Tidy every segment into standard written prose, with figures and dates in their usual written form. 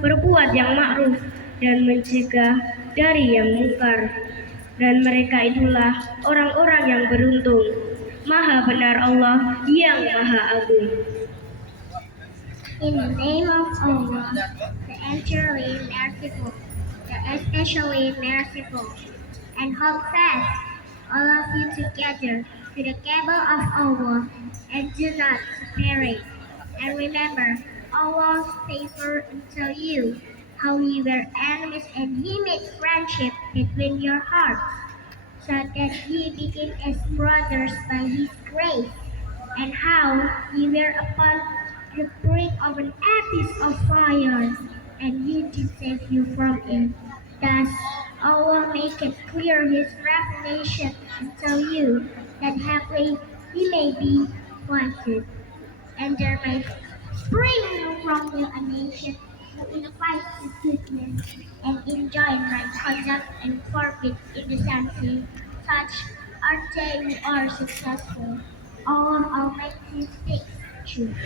berbuat yang ma'ruf dan mencegah dari yang mungkar. Dan mereka itulah orang-orang yang beruntung. Maha benar Allah yang Maha Agung. In the name of Allah, the entirely merciful, the especially merciful, and hold fast, all of you together, to the cable of Allah, and do not separate. And remember Allah's favor unto you, how you were enemies and He made friendship between your hearts, so that ye became as brothers by His grace, and how ye were upon the brink of an abyss of fire, and He did save you from it. Thus Allah maketh clear His revelation unto you, that haply ye may be wanted, and there may spring from you a nation who invite to goodness and enjoin right conduct and forbid indecency. Such are they who are successful. Allah Almighty speaks truth.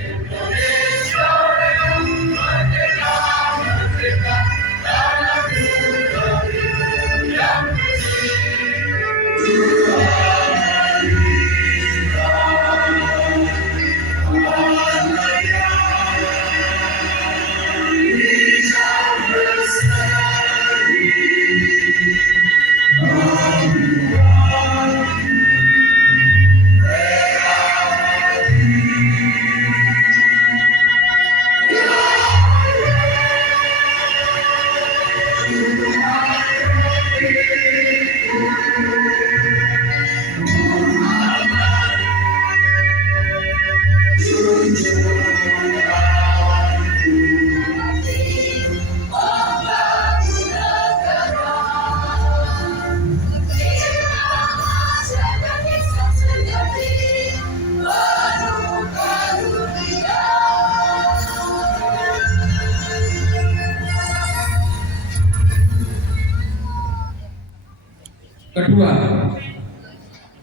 Kedua,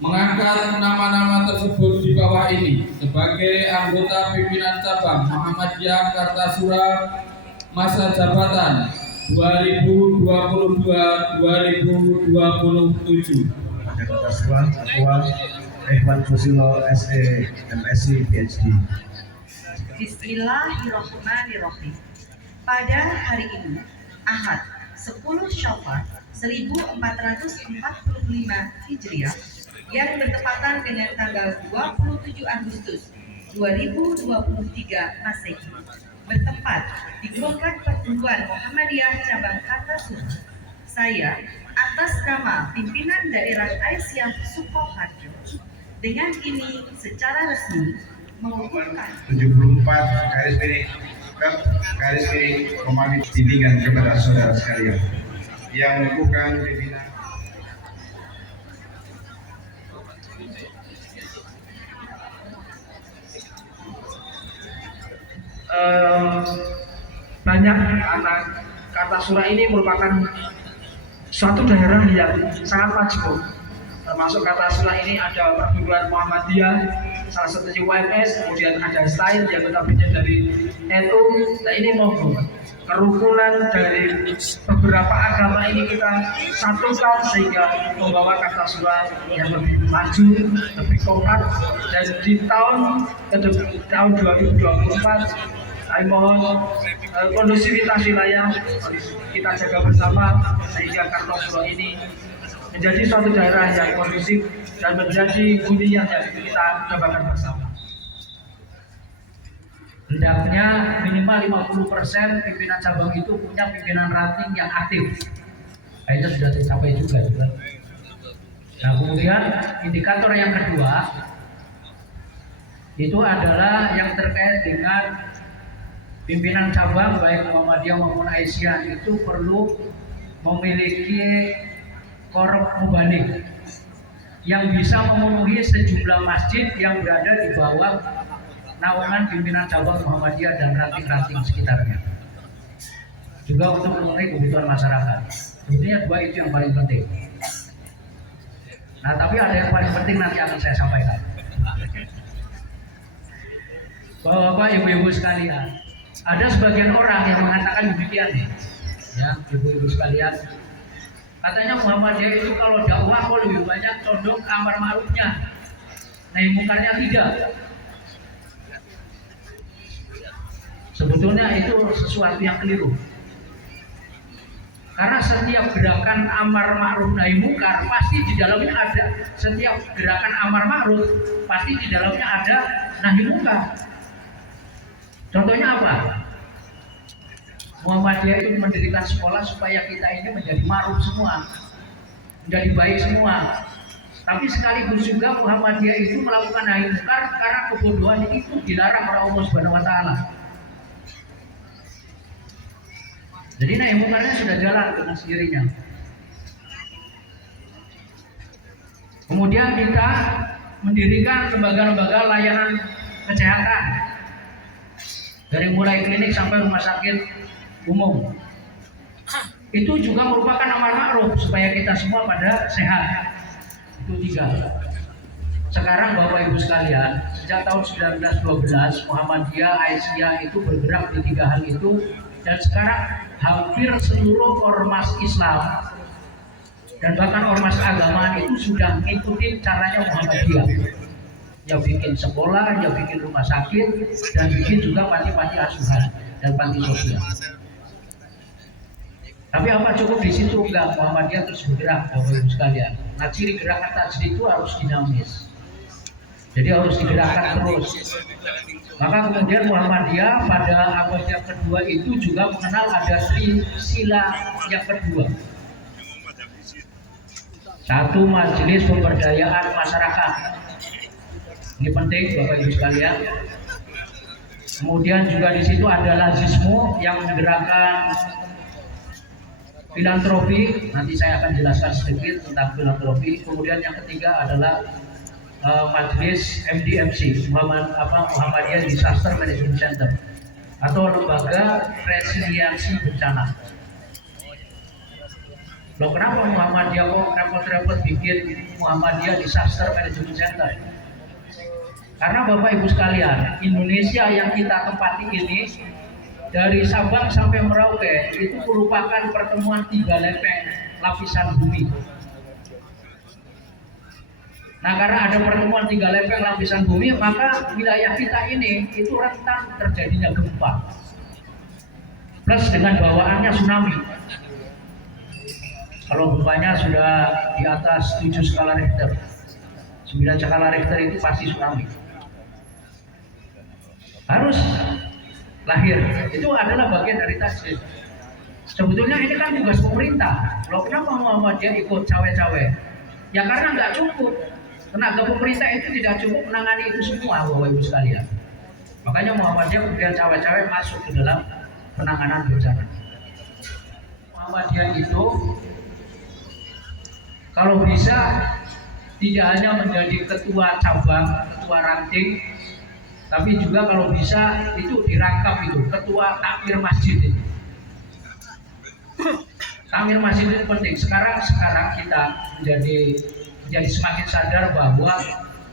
mengangkat nama-nama tersebut di bawah ini sebagai anggota pimpinan cabang Muhammadiyah Kartasura masa jabatan 2022-2027. Pada Kartasura, Ketua Ehwan Fusilo SE MSc PhD. Bismillahirrahmanirrahim. Pada hari ini, Ahad 10 Syawal 1445 Hijriah yang bertepatan dengan tanggal 27 Agustus 2023 Masehi, bertempat di Gelonggang Perguruan Muhammadiyah Cabang Kartasura, saya atas nama pimpinan daerah Aisyah Sukoharjo dengan ini secara resmi mengukuhkan 74 garis miring memahami bimbingan kepada saudara sekalian yang mengukuhkan pimpinan. Banyak anak Kartasura ini merupakan suatu daerah yang sangat majmuk. Termasuk Kartasura ini ada perguruan Muhammadiyah, salah satunya UMS, kemudian ada STAIN yang notabene dari NU. Nah, ini monggo kerukunan dari beberapa agama ini kita satukan sehingga membawa Kartasura yang lebih maju, lebih kompak, dan di tahun 2024 saya mohon kondusivitas wilayah kita jaga bersama sehingga Kartasura ini menjadi suatu daerah yang kondusif dan menjadi hunian yang kita dambakan bersama. Hendaknya minimal 50% pimpinan cabang itu punya pimpinan ranting yang aktif. Nah, itu sudah tercapai juga. Nah, kemudian indikator yang kedua itu adalah yang terkait dengan pimpinan cabang baik Muhammadiyah maupun Aisyah itu perlu memiliki korup mubalik yang bisa memenuhi sejumlah masjid yang berada di bawah naungan pimpinan cabang Muhammadiyah dan ranting-ranting sekitarnya. Juga untuk memenuhi kebutuhan masyarakat. Sebetulnya dua itu yang paling penting. Nah, tapi ada yang paling penting nanti akan saya sampaikan. Bapak-bapak, ibu-ibu sekalian, Ada sebagian orang yang mengatakan demikian nih, ya ibu-ibu sekalian. Katanya Muhammadiyah itu kalau dakwah kok lebih banyak condong ke amar ma'rufnya, nahi mukarnya tidak. Sebetulnya itu sesuatu yang keliru. Karena setiap gerakan amar ma'ruf nahi mungkar pasti di dalamnya ada, setiap gerakan amar ma'ruf pasti di dalamnya ada nahi mungkar. Contohnya apa? Muhammadiyah itu mendirikan sekolah supaya kita ini menjadi ma'ruf semua, menjadi baik semua. Tapi sekaligus juga Muhammadiyah itu melakukan nahi mungkar karena kebodohan itu dilarang oleh Allah Subhanahu wa taala. Jadi nahi mungkarnya sudah jalan dengan sendirinya. Kemudian kita mendirikan lembaga-lembaga layanan kesehatan, dari mulai klinik sampai rumah sakit umum. Itu juga merupakan amar ma'ruf supaya kita semua pada sehat. Itu 3. Sekarang Bapak Ibu sekalian, sejak tahun 1912 Muhammadiyah, Aisyah itu bergerak di 3 hal itu, dan sekarang hampir seluruh ormas Islam dan bahkan ormas agama itu sudah ngikutin caranya Muhammadiyah. Yang bikin sekolah, yang bikin rumah sakit, dan bikin juga panti-panti asuhan dan panti sosial. Tapi apa cukup di situ? Enggak, Muhammadiyah terus bergerak, Bapak Ibu sekalian. Nah, ciri gerakan tajdid itu harus dinamis. Jadi harus digerakkan terus. Maka kemudian Muhammadiyah pada abad yang kedua itu juga mengenal ada sila yang kedua. 1, majelis pemberdayaan masyarakat. Ini penting Bapak Ibu sekalian. Kemudian juga di situ ada lazismu yang menggerakkan filantropi. Nanti saya akan jelaskan sedikit tentang filantropi. Kemudian yang ketiga adalah majelis MDMC, Muhammadiyah Disaster Management Center, atau lembaga resiliensi bencana. Loh, kenapa Muhammadiyah kok repot-repot bikin Muhammadiyah Disaster Management Center? Karena Bapak Ibu sekalian, Indonesia yang kita tempati ini dari Sabang sampai Merauke itu merupakan pertemuan 3 lempeng lapisan bumi. Nah, karena ada pertemuan 3 lempeng lapisan bumi, maka wilayah kita ini itu rentan terjadinya gempa. Plus dengan bawaannya tsunami. Kalau gempanya sudah di atas 7 skala Richter, 9 skala Richter itu pasti tsunami. Harus lahir. Itu adalah bagian dari tajdid. Sebetulnya ini kan tugas pemerintah. Loh, kenapa Muhammadiyah ikut cawe-cawe? Ya karena nggak cukup. Tenaga pemerintah itu tidak cukup menangani itu semua, Bapak Ibu sekalian. Makanya Muhammadiyah kemudian cawe-cawe masuk ke dalam penanganan bencana. Muhammadiyah itu kalau bisa tidak hanya menjadi ketua cabang, ketua ranting, tapi juga kalau bisa itu dirangkap itu ketua takmir masjid itu. Takmir masjid itu penting. Sekarang kita menjadi semakin sadar bahwa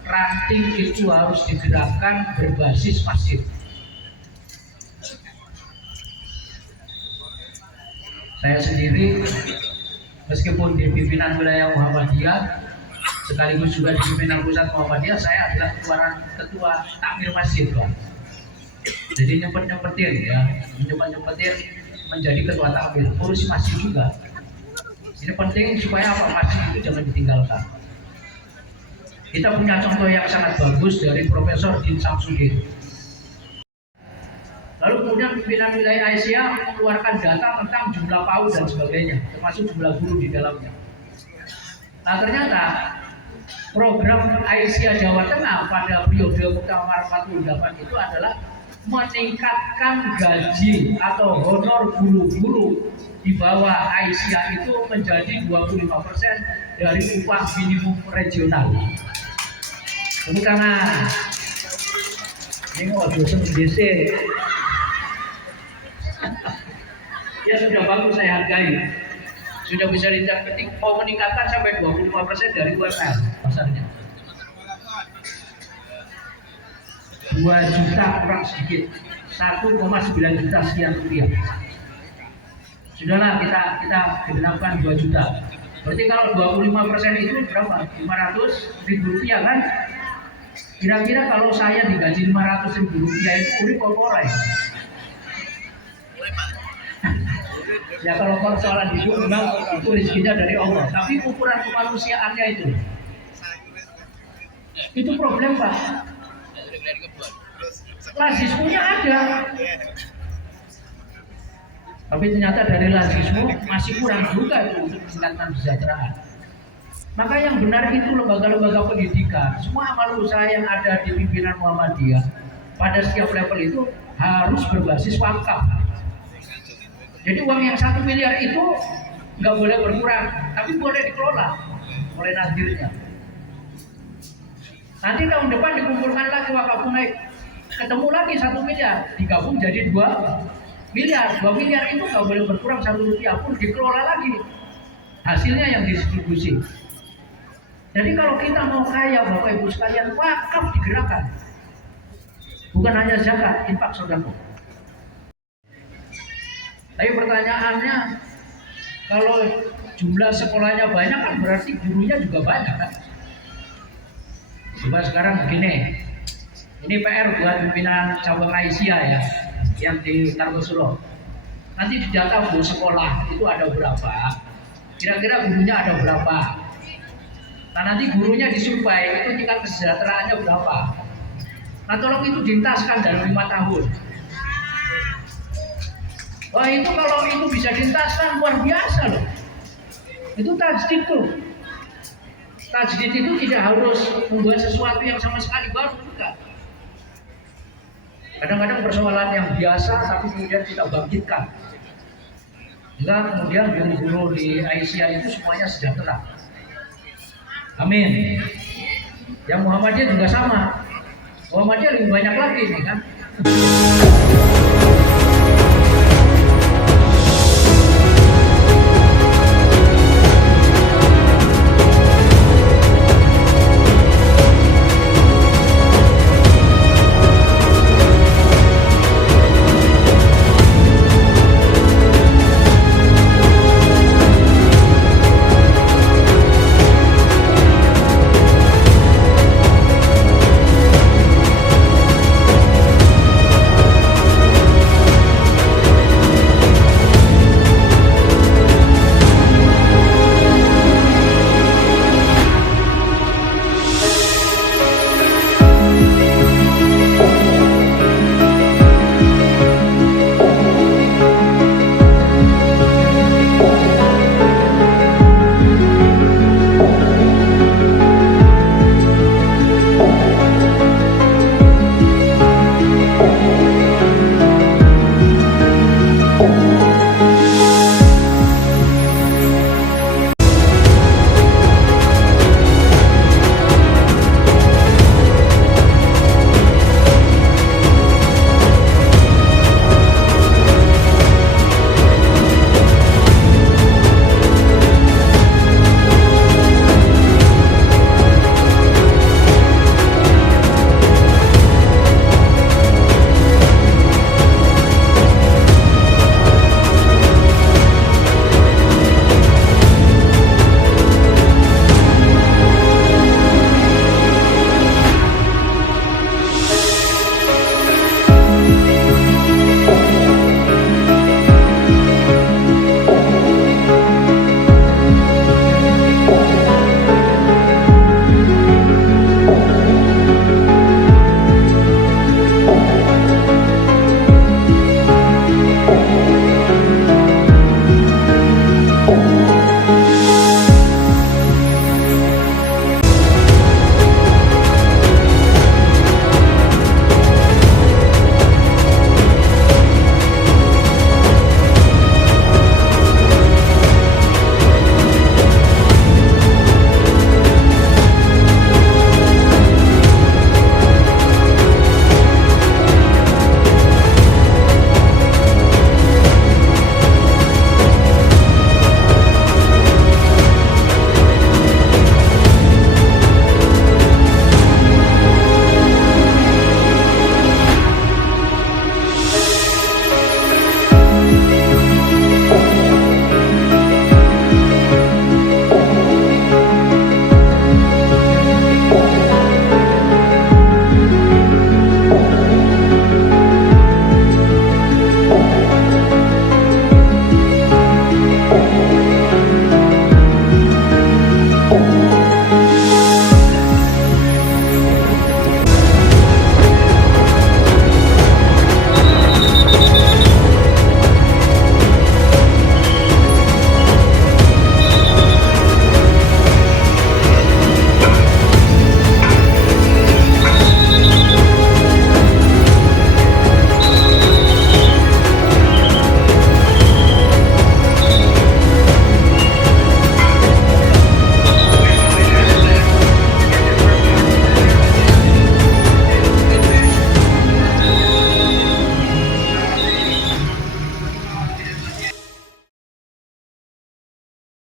ranting itu harus digerakkan berbasis masjid. Saya sendiri meskipun di pimpinan wilayah Muhammadiyah sekaligus juga di pimpinan pusat Muhammadiyah, saya adalah ketua takmir masjid, Pak. Jadi nyempet-nyempetin menjadi ketua takmir, urus masjid juga. Ini penting supaya apa? Masjid itu jangan ditinggalkan. Kita punya contoh yang sangat bagus dari Profesor Din Samsudin. Lalu kemudian pimpinan wilayah Aisyah mengeluarkan data tentang jumlah PAUD dan sebagainya, termasuk jumlah guru di dalamnya. Nah, ternyata program Aisyah Jawa Tengah pada periode Muktamar 48 itu adalah meningkatkan gaji atau honor guru-guru di bawah Aisyah itu menjadi 25% dari upah minimum regional. Tepuk tangan. Ini mau dosen DC. Ya sudah bagus, saya hargai. Sudah bisa ditetik, mau meningkatkan sampai 25% dari UMR pasarnya. 2 juta kurang sedikit 1,9 juta sekian rupiah. Sudahlah kita genapkan 2 juta. Berarti kalau 25% itu berapa? 500.000 rupiah kan? Kira-kira kalau saya digaji 500.000 rupiah itu urip apa ora ya? Ya kalau persoalan hidup memang itu rezekinya dari Allah. Tapi ukuran kemanusiaannya itu problem Pak. Lazismunya ada. Tapi ternyata dari lazismu masih kurang juga itu untuk meningkatkan kesejahteraan. Maka yang benar itu lembaga-lembaga pendidikan, semua amal usaha yang ada di pimpinan Muhammadiyah pada setiap level itu harus berbasis wakaf. Jadi uang yang 1 miliar itu nggak boleh berkurang, tapi boleh dikelola oleh nadirnya. Nanti tahun depan dikumpulkan lagi wakaf naik, ketemu lagi 1 miliar, digabung jadi 2 miliar. 2 miliar itu nggak boleh berkurang 1 rupiah pun, dikelola lagi. Hasilnya yang didistribusi. Jadi kalau kita mau kaya, Bapak Ibu sekalian, wakaf digerakkan. Bukan hanya zakat, infak sedekah. Tapi pertanyaannya, kalau jumlah sekolahnya banyak kan berarti gurunya juga banyak kan? Coba sekarang begini, ini PR buat pimpinan cabang Aisyah ya, yang di Kartosuro. Nanti di data bu sekolah itu ada berapa, kira-kira gurunya ada berapa. Nah nanti gurunya disuplai itu tingkat kesejahteraannya berapa. Nah tolong itu dientaskan dalam 5 tahun. Wah itu kalau itu bisa dientaskan luar biasa loh. Itu tajdid tuh. Tajdid itu tidak harus membuat sesuatu yang sama sekali baru juga. Kadang-kadang persoalan yang biasa tapi kemudian kita bangkitkan. Juga kemudian guru-guru di Aisyah itu semuanya sejahtera. Amin. Yang Muhammadiyah juga sama. Muhammadiyah lebih banyak lagi nih kan.